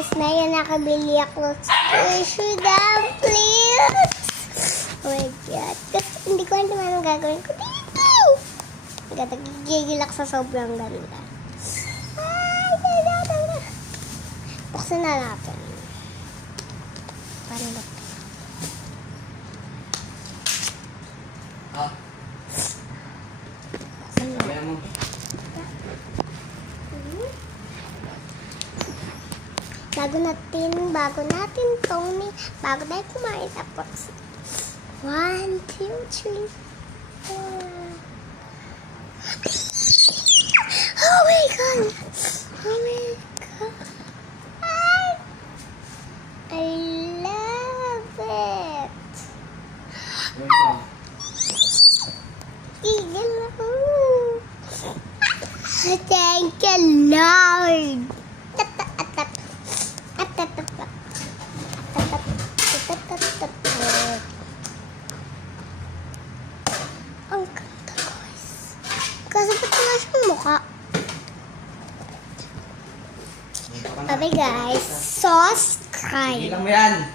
guys, ngayon nakabili ako tissue dumplings. Oh my God. Kasi hindi ko alam anong gagawin ko dito. Nagigigil ako sa sobrang ganda. Ay, ganda. Buksan na natin. Paano ba? Buksan na. Bago natin, Tony. Bago tayo kumain tapos. 1, 2, 3, 4. Oh my God! Oh my God! I love it! Igil ako! Thank you, Lord! Ang ganda, guys. Kasi ba't wala siyang mukha? Sabi guys, subscribe. Ilang mo yan?